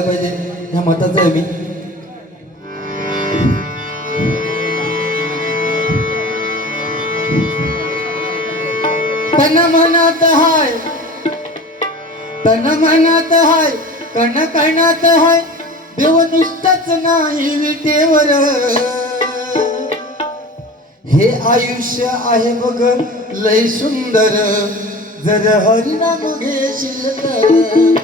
करायला पाहिजे. ह्या मताचा आहे मी. तन मनात हाय. तन मनात हाय. कण कणात हाय. देव नुसतच नाही विटेवर. हे आयुष्य आहे बघ लय सुंदर. जर हरिनाम घेशील तर.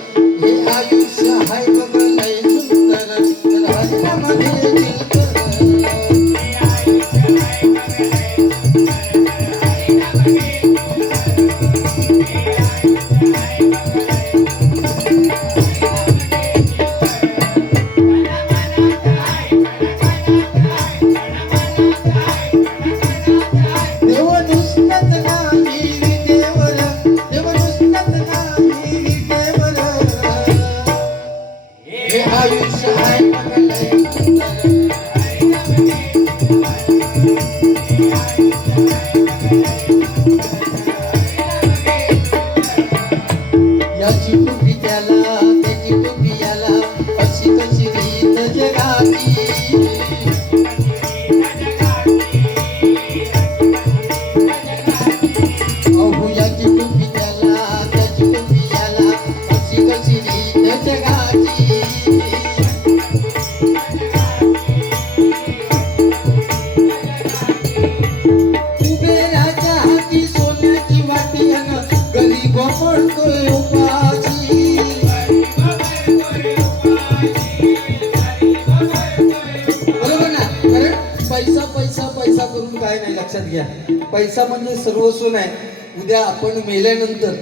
घ्या. पैसा म्हणजे सर्वस्व नाही. उद्या आपण मेल्यानंतर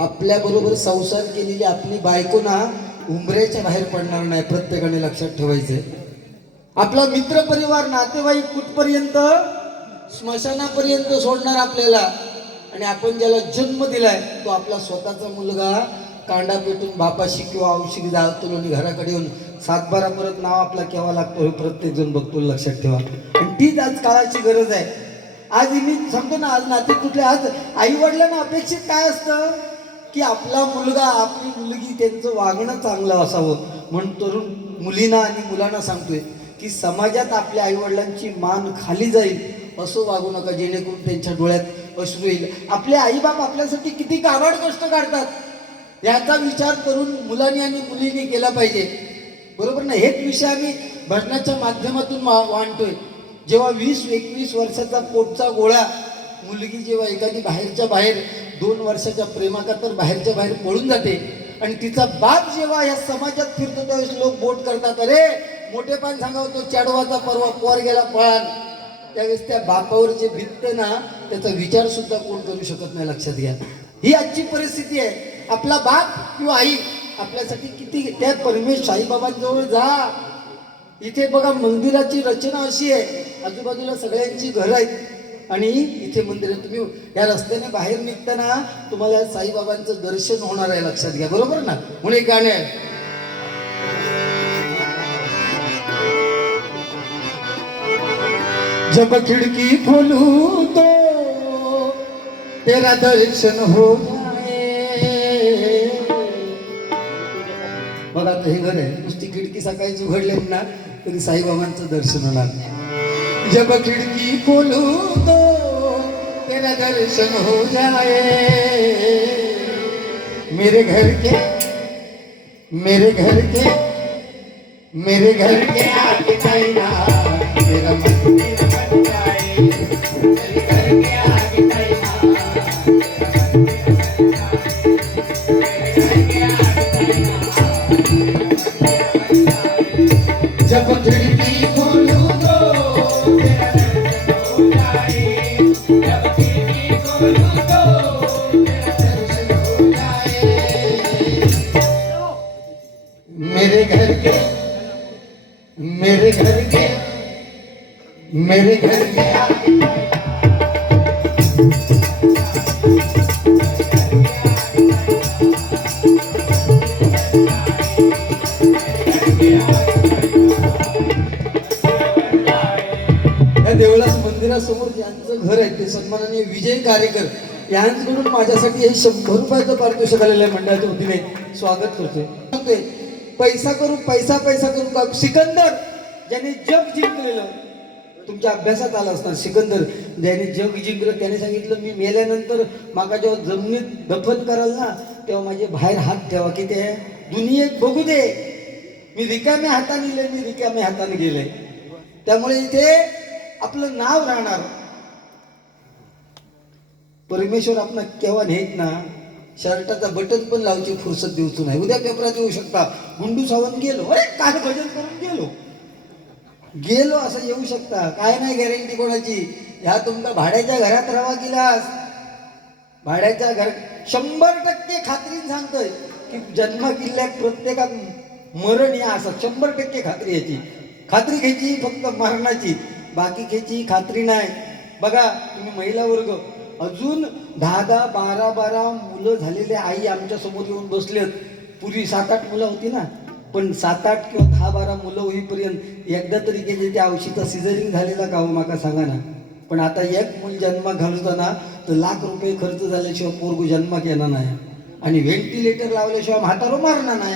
आपल्या बरोबर संसार केलेली आपली बायको ना उंबऱ्याच्या बाहेर पडणार नाही प्रत्येकाने लक्षात ठेवायचे आपला मित्र परिवार नातेवाईक कुठपर्यंत? स्मशानापर्यंत सोडणार आपल्याला. आणि आपण ज्याला जन्म दिलाय तो आपला स्वतःचा मुलगा कांडा पेटून बापाशी किंवा औषधी जातो आणि घराकडे येऊन सातबारा परत नाव आपला केव्हा लागतो हे प्रत्येक जण बघतो लक्षात ठेवा. आणि तीच आज काळाची गरज आहे. आज मी सांगतो ना आज नाते कुठले आज आई वडिलांना अपेक्षित काय असतं? की आपला मुलगा आपली मुलगी त्यांचं वागणं चांगलं असावं. म्हणून तरुण मुलींना आणि मुलांना सांगतोय की समाजात आपल्या आईवडिलांची मान खाली जाईल. असं वागू नका जेणेकरून त्यांच्या डोळ्यात अश्रू येईल. आपले आईबाप आपल्यासाठी किती काबाड कष्ट काढतात? याचा विचार करून मुलांनी आणि मुलींनी केला पाहिजे. बरोबर ना? हेच विषय आम्ही भजनाच्या माध्यमातून मा- मांडतोय जेव्हा वीस एकवीस वर्षाचा पोटचा गोळा मुलगी जेव्हा एखादी बाहेरच्या बाहेर दोन वर्षाच्या प्रेमाकातर बाहेरच्या बाहेर पळून जाते. आणि तिचा बाप जेव्हा या समाजात फिरतो त्यावेळेस लोक बोट करतात अरे मोठेपण सांगाव तो चॅडवाचा परवा पोर गेला पळान त्यावेळेस त्या बापावर जे भित्त ना त्याचा विचार सुद्धा कोण करू शकत नाही लक्षात घ्या. ही आजची परिस्थिती आहे. आपला बाप किंवा आई आपल्यासाठी किती त्या परमेश साईबाबांजवळ जा. इथे बघा मंदिराची रचना अशी आहे. आजूबाजूला सगळ्यांची घरं आहेत. आणि इथे मंदिर आहे तुम्ही या रस्त्याने बाहेर निघताना तुम्हाला साईबाबांचं दर्शन होणार आहे लक्षात घ्या. बरोबर ना? म्हणून एक गाणे आहे. जब खिड़की खोलू तो तेरा दर्शन हो बघा आता हे घर आहे. नुसती खिडकी सकाळची उघडले ना. साईबाबांचं दर्शन होना जब खिडकी खोलू तो तेरा दर्शन हो जाए. मेरे घर के, मेरे घर के, मेरे घर के आगे कारेकर यांकडून माझ्यासाठी हे शंभर रुपयाचं पारितोषिक आलेलं आहे मंडळाच्या वतीने. स्वागत करतोय. पैसा करू पैसा पैसा करू का सिकंदर ज्याने जग जिंकलेलं. तुमच्या अभ्यासात आलं असणार सिकंदर. ज्याने जग जिंकलं त्याने सांगितलं मी मेल्यानंतर मागा जेव्हा जमिनीत दफन कराल ना तेव्हा माझे बाहेर हात ठेवा. की ते दुनियेत बघू दे. मी रिकाम्या हाताने मी रिकाम्या हाताने गेले. त्यामुळे इथे आपलं नाव राहणार. परमेश्वर आपण केव्हा नेत ना शर्टाचा बटन पण लावची फुरसत देऊचू नाही उद्या पेपरात येऊ शकता. गुंडू सावंत गेलो. अरे काय भजन करून गेलो? गेलो असं येऊ शकता. काय नाही गॅरंटी कोणाची. ह्या तुमका भाड्याच्या घरात राहा गेलास. भाड्याच्या घर शंभर टक्के खात्रीन सांगतोय की जन्म किल्ल्यात प्रत्येकात मरण या असं शंभर टक्के खात्री याची खात्री घ्यायची फक्त मरणाची. बाकी घ्यायची खात्री नाही. बघा तुम्ही महिला वर्ग अजून दहा दहा बारा बारा मुलं झालेले आई आमच्यासमोर येऊन बसलेत. पूर्वी सात आठ मुलं होती ना? पण सात आठ किंवा दहा बारा मुलं होईपर्यंत एकदा तरी गेले त्या औषधा सिझरिंग झालेला का हो माका सांगा ना? पण आता एक मूल जन्माक घालताना तर लाख रुपये खर्च झाल्याशिवाय पोरगू जन्माक येणार नाही. आणि व्हेंटिलेटर लावल्याशिवाय म्हातारो मारणार नाही.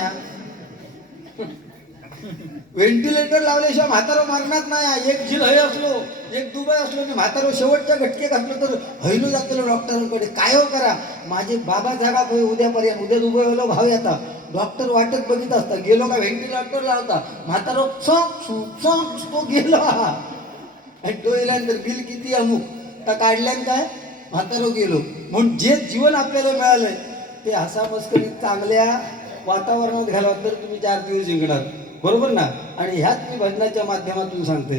व्हेंटिलेटर लावल्याशिवाय म्हातारो मारणार नाही. एक झिल हय असलो एक दुबई असलो आणि म्हातारो शेवटच्या घटके असलो तर हयलो जातलो डॉक्टरांकडे. काय हो करा? माझे बाबा जागा होय उद्यापर्यंत उद्या दुबई होलो भाव येता डॉक्टर वाटत बघित असता गेलो का व्हेंटिलेटर लावता? म्हातारो सॉक सॉक तो गेलो. आणि तो येल्यानंतर बिल किती अमुक तर काढल्यान काय? म्हातारो गेलो. म्हणून जे जीवन आपल्याला मिळालंय ते हसा चांगल्या वातावरणात घालवा. तर तुम्ही चार दिवस जिंकणार. बरोबर ना? आणि ह्याच मी भजनाच्या माध्यमातून सांगते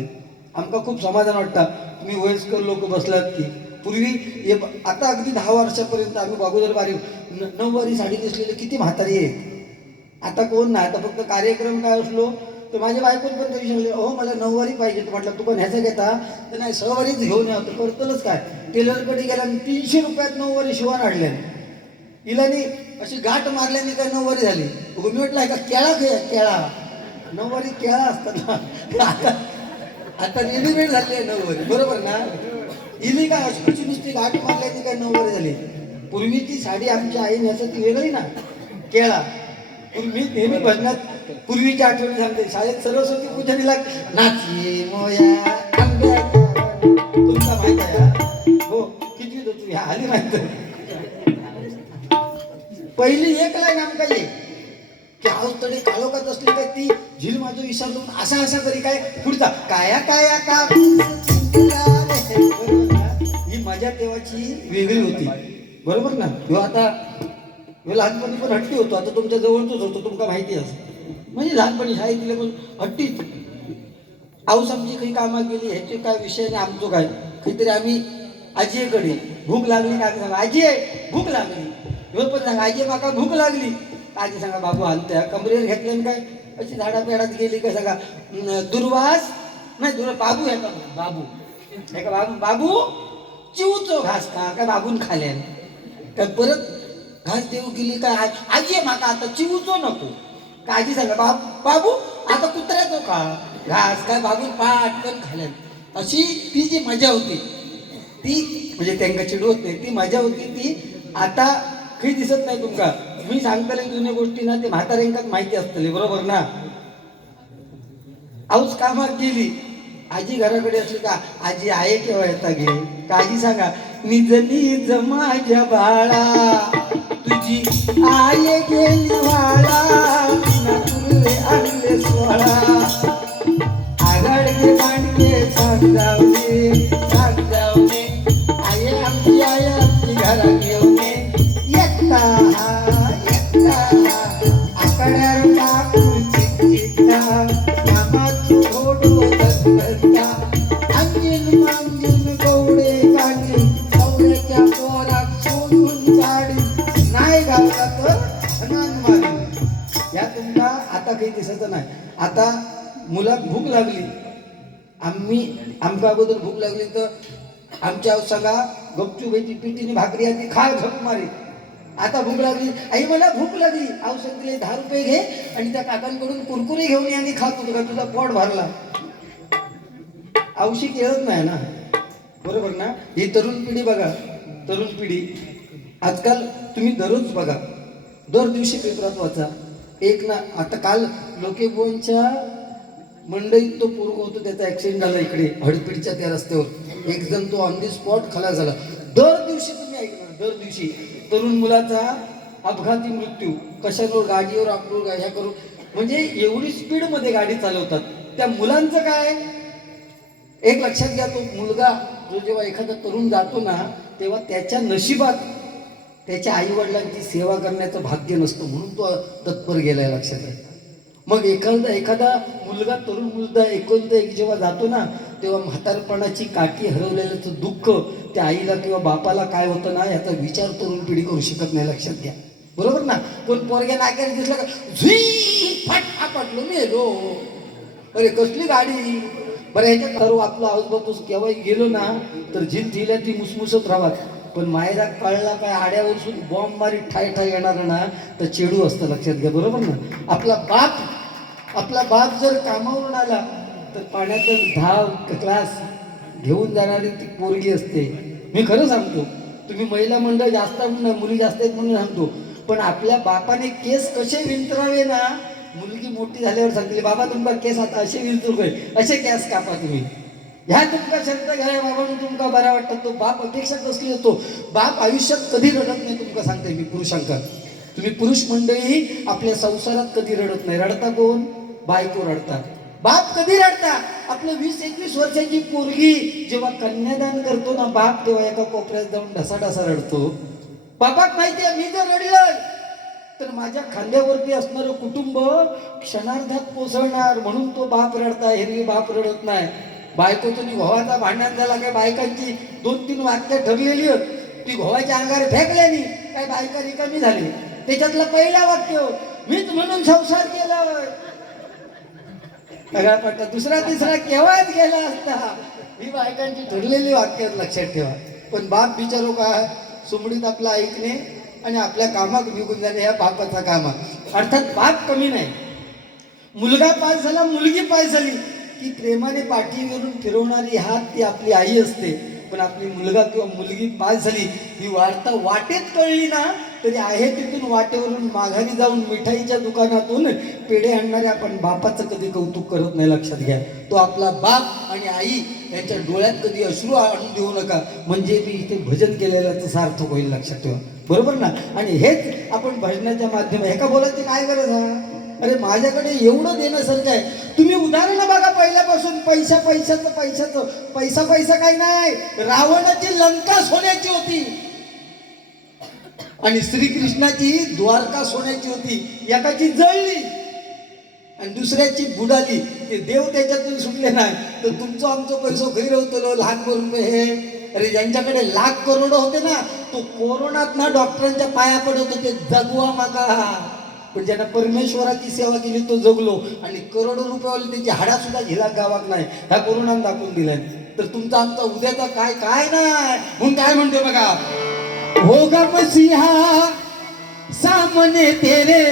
आमका खूप समाधान वाटतं. तुम्ही वयस्कर लोक बसलात की. पूर्वी हे आता अगदी दहा वर्षापर्यंत आम्ही बागोदर बारी नऊवारी साडी नेसलेले किती म्हातारी आहेत? आता कोण नाही? आता फक्त कार्यक्रम काय असलो तर माझ्या बायकोन पण तरी सांगले अहो मला नऊवारी पाहिजे तर म्हटलं तू पण ह्याचं घेता. तर नाही सहवारीच घेऊन या तर करतलच काय? टेलरकडे गेला तीनशे रुपयात नऊवारी शिवान आणल्या. इलानी अशी गाठ मारल्याने काय नऊवारी झाली? अगं आहे का केळा घे केळा. नऊवारी केळा असतात ना आता आता रेडीमेड झाली आहे नऊवारी. बरोबर ना? इली काय अशी नुसती नुसती गाठ ती काय नऊवारी झाली? पूर्वीची साडी आमच्या आई नेसत ती वेगळी ना? केळा मी नेहमी भजनात पूर्वीच्या आठवणी सांगते. शाळेत सरस्वती पूजनीला नाची मोया तुमचा माहीत आहे हो? किती होतो ह्या आली माहीत पहिली एक लाईन आमका ये की आऊस तडे आलोकात असली काय ती झील माझं विसरलो असा असा तरी काय पुढचा काया काया का ही माझ्या देवाची वेगळी होती. बरोबर ना? किंवा आता लहानपणी पण हट्टी होतो. आता तुमच्या जवळच होतो तुमका माहिती असं. म्हणजे लहानपणी शाळेत गेले पण हट्टीच आऊस आमची काही कामा गेली ह्याचे काय विषय नाही आमचं काय. काहीतरी आम्ही आजीकडे भूक लागली काय सांगा आजी आहे भूक लागली. पण सांगा आजी माका भूक लागली. आजी सांगा बाबू आणत्या. कमरेवर घेतल्यानं काय? अशी झाडा पेडात गेली का सांगा दुर्वास नाही दुर्वा बाबू आहे का बाबू. हे का बाबू? बाबू चिवचो घास का काय बाबून खाल्यान काय परत घास देऊ गेली काय आजी आहे माका आता चिवचो नको. का आजी सांगा बाब बाबू आता कुत्र्याचो का घास काय बाबून पाटकन पण खाल्यान अशी ती जी मजा होती ती म्हणजे त्यांना चिडवत नाही ती मजा होती ती आता काही दिसत नाही तुमका. मी सांगताले जुन्या गोष्टी ना ते म्हाताऱ्यांकाच माहिती असतले बरोबर ना? आऊस कामात गेली. आजी घराकडे असली का आजी आहे केव्हा येता घे? का सांगा निज निज माझ्या बाळा तुझी आये गेली वाळा नातुले आणले सोळा. आघाडके मांडके सांगावले सांगावले आये आमची आय आमची घरात येऊने येता भूक लागली. आम्ही आमका अगोदर भूक लागली तर आमच्या सांगा गपचूबाईची पिटीने भाकरी आधी खा झक मारी. आता भूक लागली. आई मला भूक लागली. औषध दिले दहा रुपये घे आणि त्या काकांकडून कुरकुरे घेऊन आणि खा तुझा तुझा पोट भरला. औषध खेळत नाही ना. बरोबर ना? ही तरुण पिढी बघा. तरुण पिढी. आजकाल तुम्ही दररोज बघा. दर दिवशी पेपरात वाचा. एक ना आता काल लोकेबोनच्या मंडईत तो पोरग होतो त्याचा ऍक्सिडेंट झाला इकडे हडपीडच्या त्या रस्त्यावर. एक जण तो ऑन दी स्पॉट खलास झाला. दर दिवशी तुम्ही ऐकणार दर दिवशी. तरुण मुलाचा अपघाती मृत्यू. कशावर गाडीवर आपलं ह्या करून. म्हणजे एवढी स्पीडमध्ये गाडी चालवतात. त्या मुलांचं काय? एक लक्षात घ्या तो मुलगा जो जेव्हा एखादा तरुण जातो ना तेव्हा त्याच्या नशिबात त्याच्या आई वडिलांची सेवा करण्याचं भाग्य नसतं म्हणून तो तत्पर गेलाय लक्षात घ्या मग एखादा एखादा मुलगा तरुण मुलगा एकोणता एक जेव्हा जातो ना तेव्हा म्हातारपणाची काठी हरवलेल्याचं दुःख त्या आईला किंवा बापाला काय होतं ना याचा विचार तरुण पिढी करू शकत नाही. लक्षात घ्या. बरोबर ना? कोण पोरग्या नाक्याने दिसला का झुई फाट आपटलो मेलो अरे कसली गाडी? बरं ह्याच्यात सर्व आपला आजूबाजूस केव्हा गेलो ना तर झिल झिल्या ती मुसमुसत राहत पण मायरा कळला काय आड्यावर सुद्धा बॉम्ब मारी ठाय ठाय येणार ना तर चेडू असतं. लक्षात घ्या. बरोबर ना? आपला बाप आपला बाप जर कामावरून आला तर पाण्याचा धाव क्लास घेऊन जाणारी ती पोरगी असते. मी खरं सांगतो तुम्ही महिला मंडळ जास्त म्हणून मुली जास्त आहेत म्हणून सांगतो पण आपल्या बापाने केस कसे विंतरावे ना मुलगी मोठी झाल्यावर सांगते बाबा तुमका केस आता असे विंचरू असे केस कापा तुम्ही. ह्या तुमका शब्द घ्या बाबा तुमका बरा वाटतं. तो बाप अपेक्षा कसली असतो. बाप आयुष्यात कधी रडत नाही तुमका सांगते मी पुरुषांका. तुम्ही पुरुष मंडळी आपल्या संसारात कधी रडत नाही. रडता कोण? बायको रडतात. बाप कधी रडता आपलं वीस एकवीस वर्षाची पोरगी जेव्हा कन्यादान करतो ना बाप तेव्हा एका कोपऱ्यात जाऊन ढसा ढसा रडतो बापाक माहितीये मी जर रडलं तर माझ्या खांद्यावरती असणारं कुटुंब क्षणार्धात कोसळणार म्हणून तो बाप रडता हेरवी बाप रडत नाही. बायको तुम्ही घोवाचा भांडण झाला काय? बायकांची दोन तीन वाक्य ठरलेली आहेत. ती घोवाच्या अंगावर फेकल्यानी काय बायका रिकामी झाली? त्याच्यातलं पहिला वाक्य मीच म्हणून संसार केला सगळा पट्टा दुसरा तिसरा केव्हाच गेला असता? ही बायकांची ठरलेली वाक्य लक्षात ठेवा. पण बाप बिचारो काय सुमडीत आपलं ऐकणे आणि आपल्या कामात निघून जाणे या बापाचा काम अर्थात बाप कमी नाही. मुलगा पास झाला मुलगी पास झाली. की प्रेमाने पाठीवरून फिरवणारी हात ती आपली आई असते. पण आपली मुलगा किंवा मुलगी पास झाली ही वार्ता वाटेत कळली ना तरी आहे तिथून वाटेवरून माघारी जाऊन मिठाईच्या दुकानातून पेढे आणणाऱ्या आपण बापाचं कधी कौतुक करत नाही लक्षात घ्या. तो आपला बाप आणि आई यांच्या डोळ्यात कधी अश्रू आणून देऊ नका. म्हणजे मी इथे भजन केलेल्याचं सार्थक होईल लक्षात ठेवा. बरोबर ना? आणि हेच आपण भजनाच्या माध्यमात एका बोलायची काय गरज हा अरे माझ्याकडे एवढं देण्यासारखं आहे. तुम्ही उदाहरणं बघा पहिल्यापासून. पैसा पैशाचं पैशाचं. पैसा पैसा काही नाही. रावणाची लंका सोन्याची होती. आणि श्रीकृष्णाची द्वारका सोन्याची होती एकाची जळली आणि दुसऱ्याची बुडाली. ते देव त्याच्यातून सुटले नाही. तर तुमचं आमचं पैसो घरी होतो लाख करून हे. अरे ज्यांच्याकडे लाख करोड होते ना तो कोरोनात ना डॉक्टरांच्या पाया पडत होते जगवा माका पण ज्यांना परमेश्वराची सेवा केली तो जगलो. आणि करोडो रुपयावाले त्याची हाडा सुद्धा झिला गावात नाही. ह्या कोरोनानं दाखवून दिलाय. तर तुमचा आमचा उद्याचा काय काय नाही. म्हणून काय म्हणतो बघा? होगा मसीहा, सामने तेरे।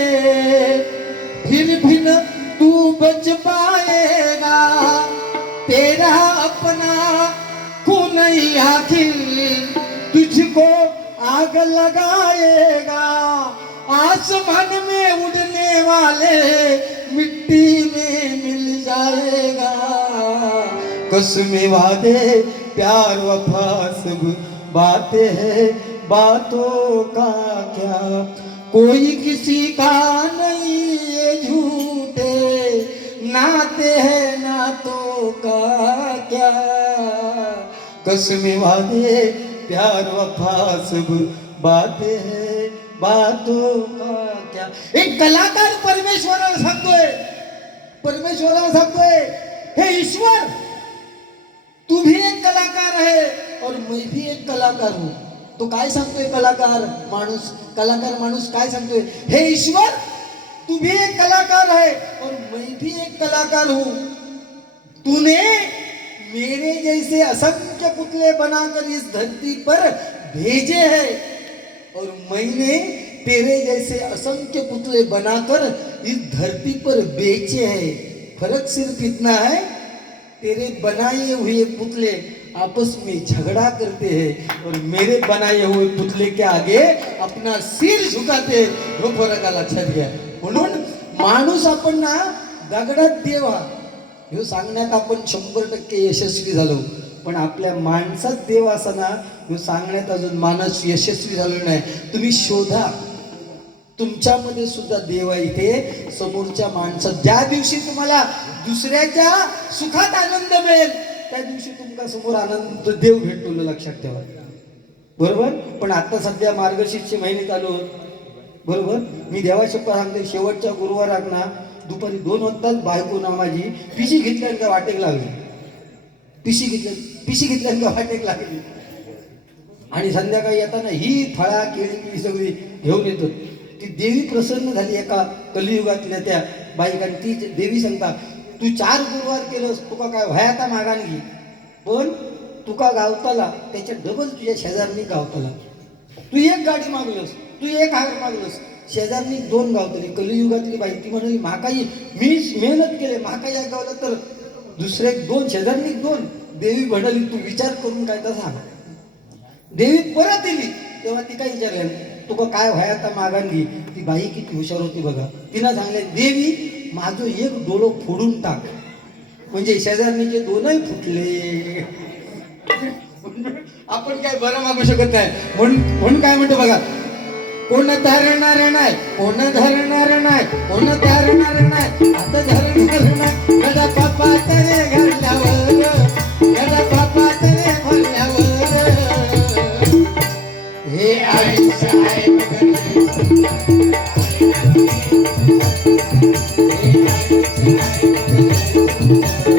फिर फिर तू बच पाएगा। तेरा अपना खून ही आखिर तुझको आग लगाएगा। आसमान में उड़ने वाले मिट्टी में मिल जाएगा। कसमें वादे, प्यार वफा, सब बातें हैं। बातों का क्या? कोई किसी का नहीं ये झूठे नाते हैं नातों का क्या? कसमें वादे प्यार वफा सब बातें हैं बातों का क्या? एक कलाकार परमेश्वराला सांगतोय परमेश्वराला सांगतोय हे ईश्वर तू भी एक कलाकार है और मैं भी एक कलाकार हूं. तो काय सांगतोय कलाकार माणूस? कलाकार माणूस काय सांगतोय? हे ईश्वर तू भी एक कलाकार है और मैं भी एक कलाकार हूँ. तूने मेरे जैसे असंख्य पुतले बनाकर इस धरती पर भेजे हैं, और मैंने तेरे जैसे असंख्य पुतले बनाकर इस धरती पर बेचे हैं। फ़र्क सिर्फ़ इतना है, तेरे बनाए हुए पुतले आपस में झगड़ा करते हैं और मेरे बनाए हुए पुतले के आगे अपना सिर झुकाते हैं। हो फरक लक्षात घ्या म्हणून माणूस आपण ना दगडात देवा। हे सांगण्यात आपण शंभर टक्के यशस्वी झालो. पण आपल्या माणसात देव असताना हे सांगण्यात अजून माणूस यशस्वी झालो नाही. तुम्ही शोधा. तुमच्यामध्ये सुद्धा देव आहे इथे. समोरच्या माणसात ज्या दिवशी तुम्हाला दुसऱ्याच्या सुखात आनंद मिळेल त्या दिवशी तुमका समोर आनंद देव भेटतो लक्षात ठेवा. बरोबर? पण आता सध्या मार्गशीर्षचे महिने चालू होत. बरोबर? मी देवा सांगते शेवटच्या गुरुवाराक ना दुपारी दोन वाजताच बायको ना माझी पिशी घेतल्यानंतर वाटेक लागली. पिशी घेतल्या पिशी घेतल्यानंतर वाटेक लागली. आणि संध्याकाळी येताना ही फळा केळी सगळी घेऊन येतो. ती देवी प्रसन्न झाली एका कलियुगातल्या त्या बाईकांनी ती देवी सांगता तू चार गुरुवार केलंस तुका काय व्हायाता मागान घे. पण तुका गावताला त्याच्या डबल तुझ्या शेजारनी गावताला. तू एक गाडी मागलस तू एक हार मागलस. शेजारनी दोन गावतली कलियुगातली बाई ती म्हणाली महाकाई मी मेहनत केले महाकाई या गावला तर. दुसरे दोन शेजारनी दोन. देवी म्हणाली तू विचार करून काय तर सांग. देवी परत येली तेव्हा ती काय विचारल्या तुका काय व्हाय आता ती बाई किती हुशार होती बघा. तिनं सांगले देवी माझं एक डोळं फोडून टाक. म्हणजे शेजारणीचे दोनही फुटले. आपण काय बरं मागू शकत नाही. म्हणून म्हणून काय म्हणतो बघा. कोण धरणार नाही कोण धरणार नाही कोण धरणार नाही. आता धरणार नाही. गडा बापा तरे घालल्यावर गडा बापा तरे भरल्यावर. हे आई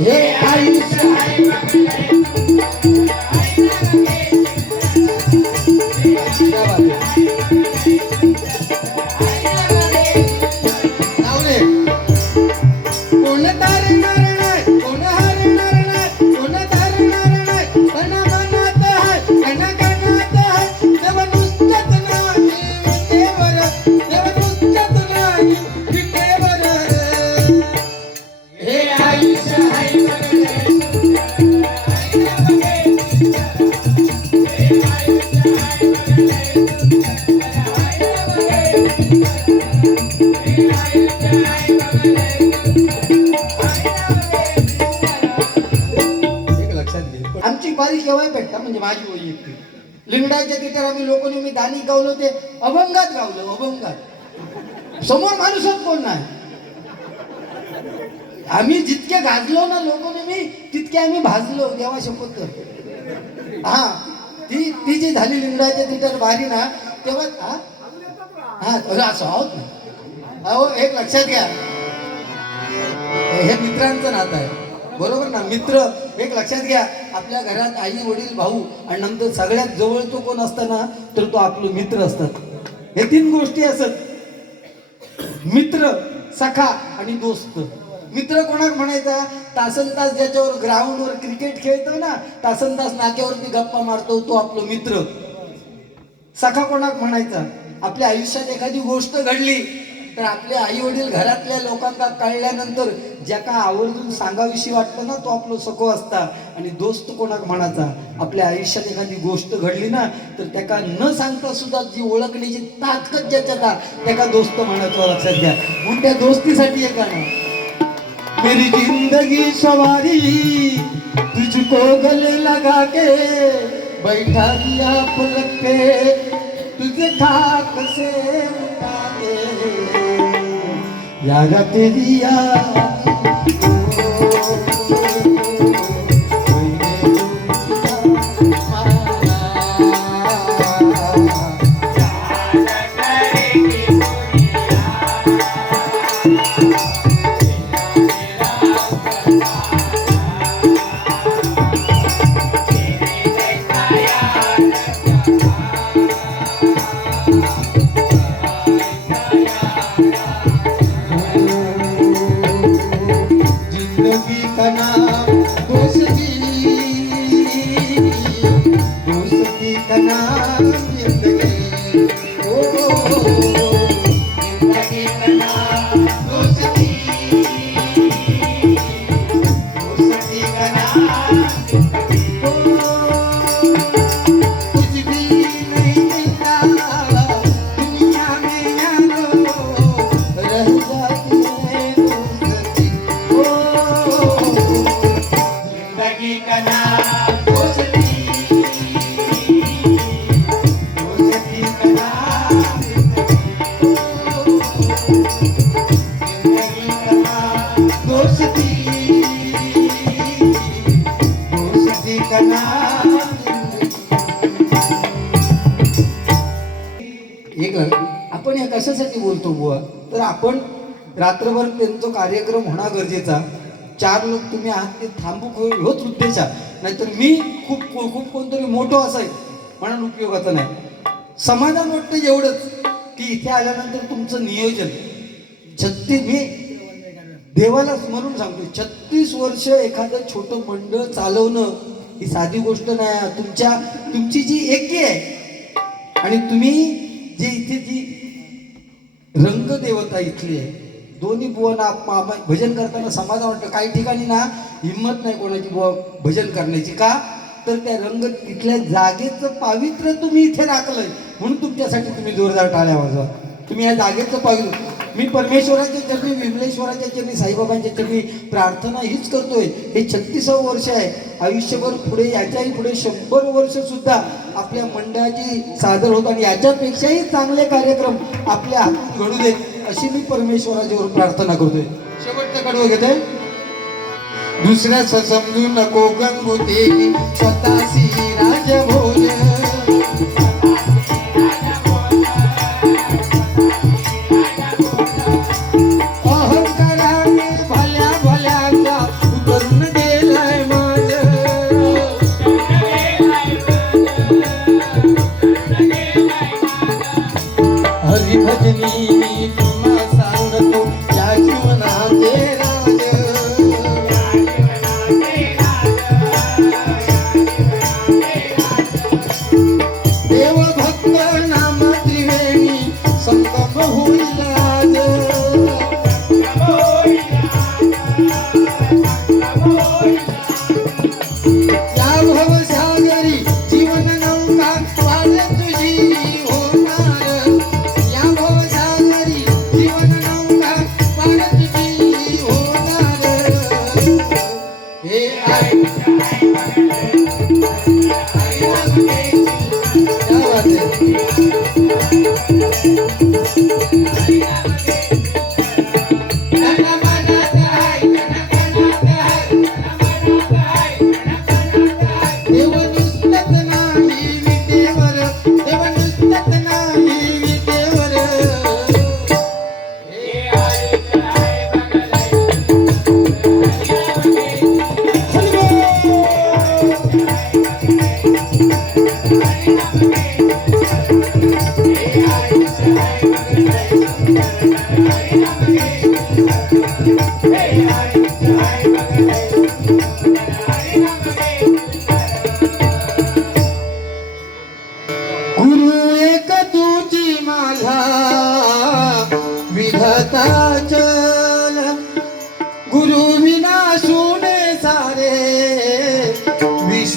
हे आयुष्य आहे क्या म्हणजे माझी वैयक्तिक लिंगडाच्या तिथे आम्ही लोकांनी मी दानी गावलो ते अभंगात गावलो अभंगात. समोर माणूसच कोण नाही? आम्ही जितके गाजलो ना लोकांनी मी तितके आम्ही भाजलो देवा शपथ कर. हा ती ती जी झाली लिंगडाच्या तिथं भारी ना तेव्हा हा? हा अरे असं आहोत ना. अहो एक लक्षात घ्या. हे मित्रांचं नातं आहे. बरोबर ना? मित्र एक लक्षात घ्या. आपल्या घरात आई वडील भाऊ आणि नंतर सगळ्यात जवळचो कोण असताना तर तो आपलं मित्र असतात. हे तीन गोष्टी असत. मित्र सखा आणि दोस्त. मित्र कोणाक म्हणायचा? तासन तास ज्याच्यावर ग्राउंडवर क्रिकेट खेळतो ना तासन तास नाक्यावरती गप्पा मारतो तो आपलं मित्र. सखा कोणाक म्हणायचा? आपल्या आयुष्यात एखादी गोष्ट घडली तर आपले आई वडील घरातल्या लोकांना कळल्यानंतर ज्याका आवर्जून सांगाविषयी वाटतं ना तो आपलं सखो असता. आणि दोस्त कोणाक म्हणायचा आपल्या आयुष्यात एखादी गोष्ट घडली ना तर त्याका न सांगता सुद्धा जी ओळखण्याची ताकद ज्याच्यात त्याका दोस्त म्हणायचं लक्षात घ्या. म्हणून त्या दोस्तीसाठी एक गाणं. मेरी जिंदगी सवारी तुझको गले लगा के बैठा दिया पलक पे तुझे खाक से यारा तेरी याद आपण बोलतो बुवा. तर आपण रात्रभर त्यांचा कार्यक्रम होणं गरजेचा चार लोक तुम्ही आहात ते थांबू होत वृद्धेचा नाहीतर मी खूप खूप कोणतरी मोठं असाय म्हणून उपयोगाचा नाही. समाधान वाटतं एवढंच की इथे आल्यानंतर तुमचं नियोजन. छत्तीस मी देवाला स्मरून सांगतो छत्तीस वर्ष एखादं छोटं मंडळ चालवणं ही साधी गोष्ट नाही. तुमच्या तुमची जी एकी आहे आणि तुम्ही जे इथे जी रंगदेवता इथली आहे दोन्ही बुवा ना भजन करताना समाधान वाटतं. काही ठिकाणी ना हिंमत नाही कोणाची बुवा भजन करण्याची. का? तर त्या रंग तिथल्या जागेचं पावित्र्य तुम्ही इथे राखलंय. म्हणून तुमच्यासाठी तुम्ही जोरदार टाळ्या वाजवा. तुम्ही या जागेचं पावित्र्य मी परमेश्वराच्या चरणी विमलेश्वराच्या चरणी साईबाबांच्या चरणी प्रार्थना हीच करतोय. हे छत्तीसावं वर्ष आहे. आयुष्यभर पुढे याच्याही पुढे शंभर वर्ष सुद्धा आपल्या मंडळाची सादर होत आणि याच्यापेक्षाही चांगले कार्यक्रम आपल्या हातून घडू देत अशी मी परमेश्वराच्यावर प्रार्थना करतोय. शेवटचं कडवं घेतोय. दुसऱ्याच समजू नको गंगुते. स्वतःशी राजभो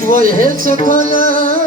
विश्व हे